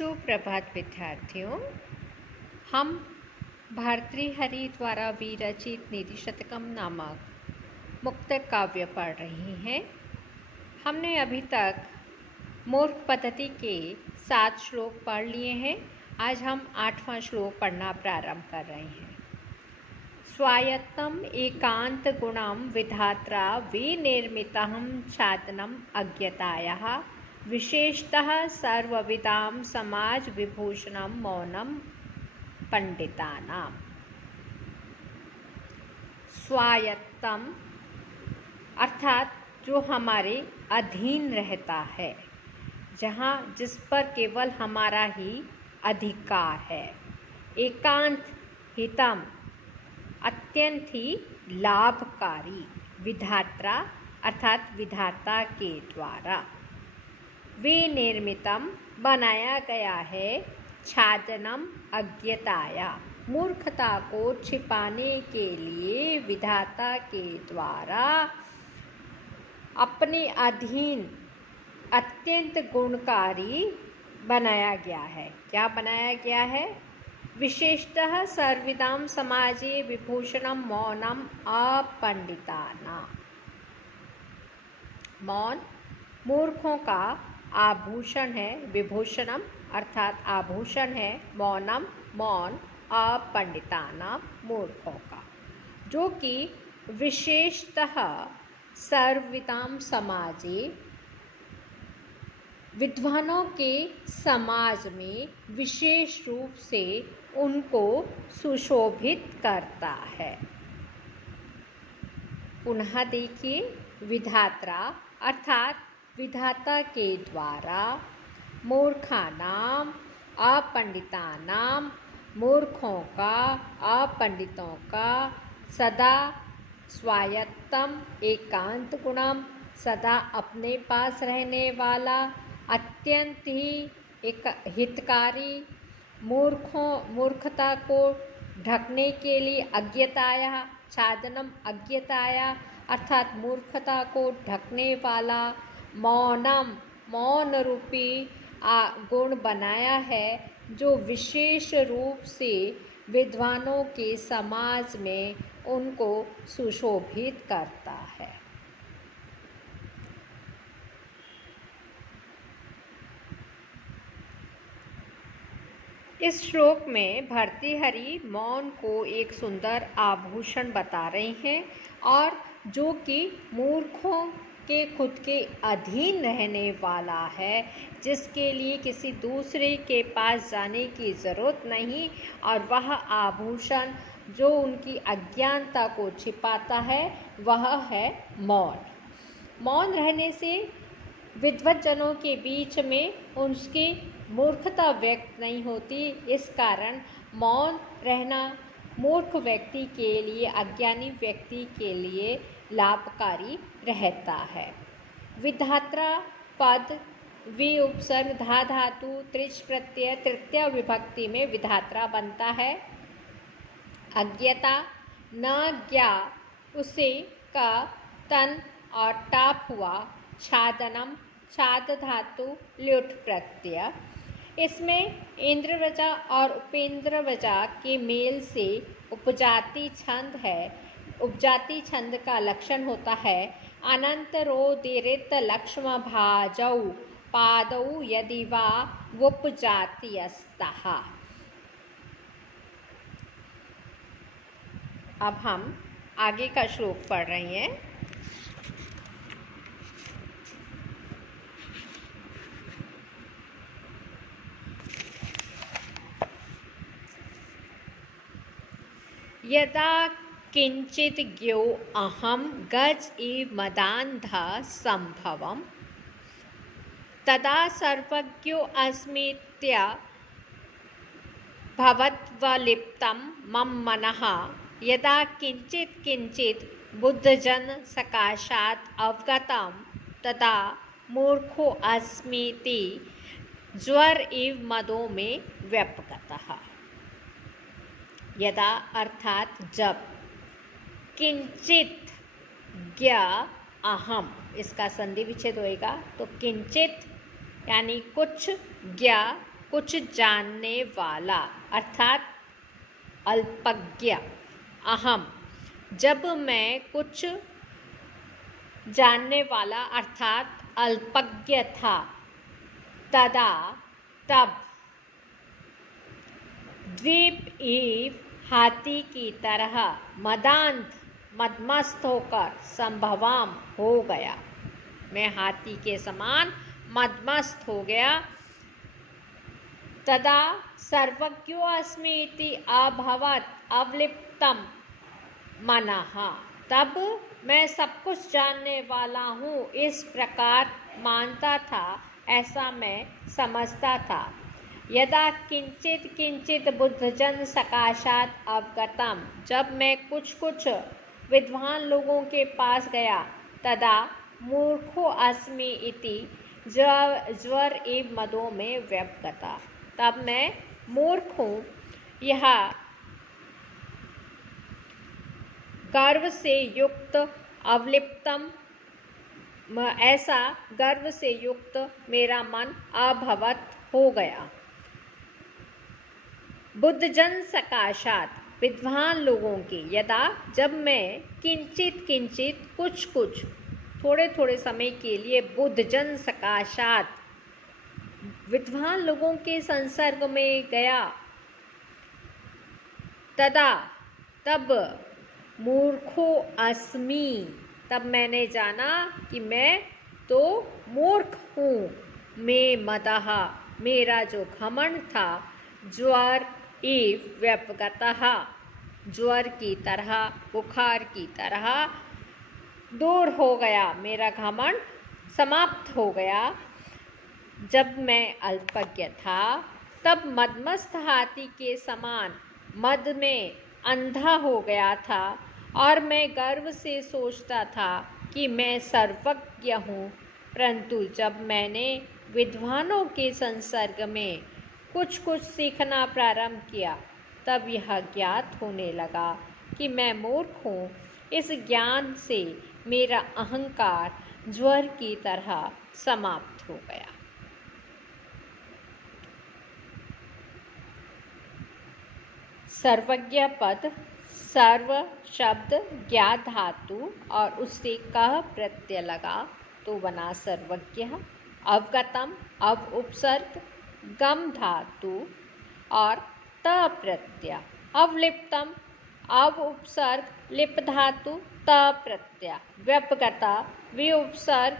सुप्रभात विद्यार्थियों। हम भर्तृहरि द्वारा विरचित निधि शतकम नामक मुक्तक काव्य पढ़ रही हैं। हमने अभी तक मूर्ख पद्धति के 7 श्लोक पढ़ लिए हैं। आज हम 8वां श्लोक पढ़ना प्रारंभ कर रहे हैं। स्वायत्तम एकांत गुणम विधात्रा विनिर्मितहं छादनम अज्ञतायाः विशेषतः सर्वविदां समाज विभूषणम मौनम पंडितानाम। स्वायत्तम अर्थात जो हमारे अधीन रहता है, जहाँ जिस पर केवल हमारा ही अधिकार है। एकांत हितम अत्यंत ही लाभकारी, विधात्रा अर्थात विधाता के द्वारा, विनिर्मितम बनाया गया है, छादनम अज्ञताया मूर्खता को छिपाने के लिए विधाता के द्वारा अपने अधीन अत्यंत गुणकारी बनाया गया है। क्या बनाया गया है? विशेषतः सर्वविदां समाजे विभूषणम मौनम अपंडितानां। मौन मूर्खों का आभूषण है। विभूषणम अर्थात आभूषण है। मौनम मौन अपंडितानां मूर्खों का, जो कि विशेषतः सर्वविदां समाजे विद्वानों के समाज में विशेष रूप से उनको सुशोभित करता है। पुनः देखिए, विधात्रा अर्थात विधाता के द्वारा, मूर्खानाम अपंडितानां मूर्खों का, अपंडितों का, सदा स्वायत्तम एकांत गुणम सदा अपने पास रहने वाला, अत्यंत ही एक हितकारी, मूर्खता को ढकने के लिए अज्ञताया छादनम अज्ञताया अर्थात मूर्खता को ढकने वाला, मौनम मौन रूपी गुण बनाया है, जो विशेष रूप से विद्वानों के समाज में उनको सुशोभित करता है। इस श्लोक में भर्तृहरि मौन को एक सुंदर आभूषण बता रहे हैं, और जो कि मूर्खों के खुद के अधीन रहने वाला है, जिसके लिए किसी दूसरे के पास जाने की ज़रूरत नहीं, और वह आभूषण जो उनकी अज्ञानता को छिपाता है वह है मौन। मौन रहने से विद्वत जनों के बीच में उसकी मूर्खता व्यक्त नहीं होती। इस कारण मौन रहना मूर्ख व्यक्ति के लिए, अज्ञानी व्यक्ति के लिए लाभकारी रहता है। विधात्रा पद वि उपसर्ग धा धातु त्रिच प्रत्यय तृतीय विभक्ति में विधात्रा बनता है। अज्ञता न ज्ञा उसे का तन और टाप हुआ, छादनम छाद धातु ल्युट प्रत्यय। इसमें इंद्रवजा और उपेंद्रवजा के मेल से उपजाति छंद है। उपजाति छंद का लक्षण होता है अनंत रोदिरित लक्ष्म भाजौ पादौ यदि वा उपजातियस्तः। अब हम आगे का श्लोक पढ़ रहे हैं। यदा किंचित ज्ञो अहम गज इव मदान्धा संभवम तदा सर्वज्ञो अस्मीत्य भवद्वलिप्तं मम मनः। यदा किंचित किंचित बुद्धजन सकाशात् अवगतं तदा मूर्खो अस्मीति ज्वर इव मदो में व्यपगतः। यदा अर्थात जब, किंचित ज्ञ अहम इसका संधि विच्छेद होएगा, तो किंचित यानी कुछ, ज्ञ कुछ जानने वाला अर्थात अल्पज्ञ। अहम, जब मैं कुछ जानने वाला अर्थात अल्पज्ञ था। तदा, तब। द्वीप ईव, हाथी की तरह। मदांत, मदमस्त होकर। संभवाम, हो गया। मैं हाथी के समान मदमस्त हो गया। तदा सर्वज्ञो अस्मि इति अभवत् अवलिप्तम मनः, तब मैं सब कुछ जानने वाला हूँ इस प्रकार मानता था, ऐसा मैं समझता था। यदा किंचित किंचित बुद्धजन सकाशात अवगतम, जब मैं कुछ कुछ विद्वान लोगों के पास गया। तदा मूर्खो अस्मि इति ज्वर एव मदो में व्यपगता, तब मैं मूर्ख हूँ, यह गर्व से युक्त अवलिप्तम, ऐसा गर्व से युक्त मेरा मन अभवत हो गया। बुद्धजन सकाशात, विद्वान लोगों की। यदा, जब मैं किंचित किंचित, कुछ कुछ, थोड़े थोड़े समय के लिए, बुद्धजन सकाशात, विद्वान लोगों के संसर्ग में गया। तदा, तब। मूर्खो अस्मि, तब मैंने जाना कि मैं तो मूर्ख हूँ। मैं मदः, मेरा जो घमंड था। ज्वर इव व्यपगतः, ज्वर की तरह, बुखार की तरह दूर हो गया। मेरा घमंड समाप्त हो गया। जब मैं अल्पज्ञ था, तब मदमस्त हाथी के समान मद में अंधा हो गया था और मैं गर्व से सोचता था कि मैं सर्वज्ञ हूँ। परंतु जब मैंने विद्वानों के संसर्ग में कुछ कुछ सीखना प्रारंभ किया, तब यह ज्ञात होने लगा कि मैं मूर्ख हूँ। इस ज्ञान से मेरा अहंकार ज्वर की तरह समाप्त हो गया। सर्वज्ञ पद, सर्व शब्द ज्ञा धातु और उससे कह प्रत्यय लगा तो बना सर्वज्ञ। अवगतम, अव उपसर्ग, गम धातु और त प्रत्यय। अवलिप्तम, अव उपसर्ग, लिप धातु, त प्रत्यय। व्यपगता, वि उपसर्ग,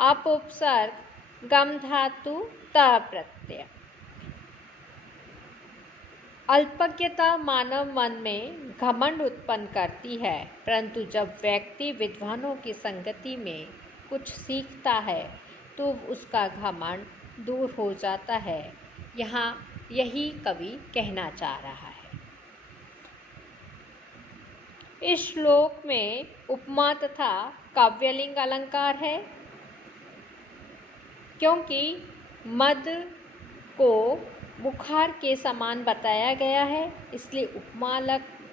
अप उपसर्ग, गम धातु, त प्रत्यय। अल्पज्ञता मानव मन में घमंड उत्पन्न करती है, परंतु जब व्यक्ति विद्वानों की संगति में कुछ सीखता है तो उसका घमंड दूर हो जाता है। यहाँ यही कवि कहना चाह रहा है। इस श्लोक में उपमा तथा काव्यलिंग अलंकार है, क्योंकि मद को बुखार के समान बताया गया है, इसलिए उपमा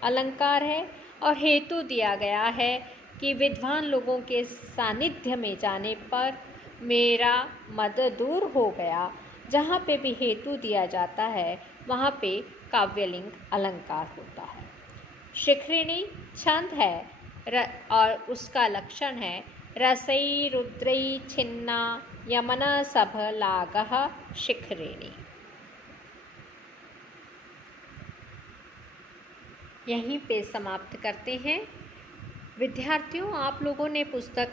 अलंकार है। और हेतु दिया गया है कि विद्वान लोगों के सानिध्य में जाने पर मेरा मद दूर हो गया। जहाँ पे भी हेतु दिया जाता है वहाँ पे काव्यलिंग अलंकार होता है। शिखरिणी छंद है और उसका लक्षण है रसई रुद्रई छिन्ना यमन सभ लागः शिखरिणी। यहीं पे समाप्त करते हैं। विद्यार्थियों, आप लोगों ने पुस्तक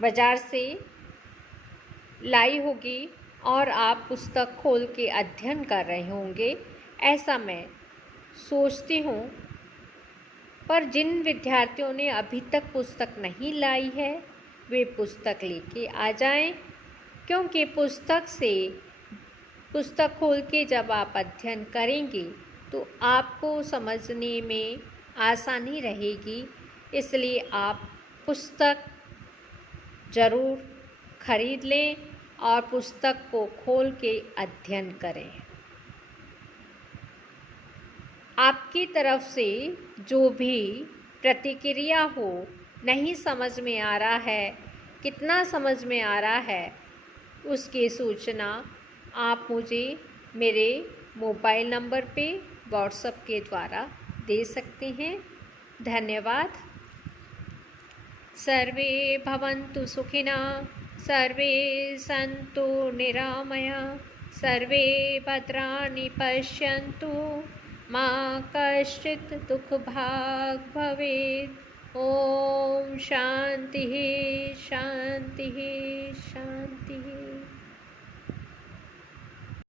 बाजार से लाई होगी और आप पुस्तक खोल के अध्ययन कर रहे होंगे, ऐसा मैं सोचती हूँ। पर जिन विद्यार्थियों ने अभी तक पुस्तक नहीं लाई है वे पुस्तक लेके आ जाएं, क्योंकि पुस्तक खोल के जब आप अध्ययन करेंगे तो आपको समझने में आसानी रहेगी। इसलिए आप पुस्तक ज़रूर खरीद लें और पुस्तक को खोल के अध्ययन करें। आपकी तरफ से जो भी प्रतिक्रिया हो, नहीं समझ में आ रहा है, कितना समझ में आ रहा है, उसकी सूचना आप मुझे मेरे मोबाइल नंबर पे व्हाट्सएप के द्वारा दे सकते हैं। धन्यवाद। सर्वे भवन्तु सुखिनः, सर्वे सन्तु निरामया, सर्वे भद्राणि पश्यन्तु, मा कश्चित् दुःखभाग् भवेत्। ॐ शान्तिः शान्तिः शान्तिः।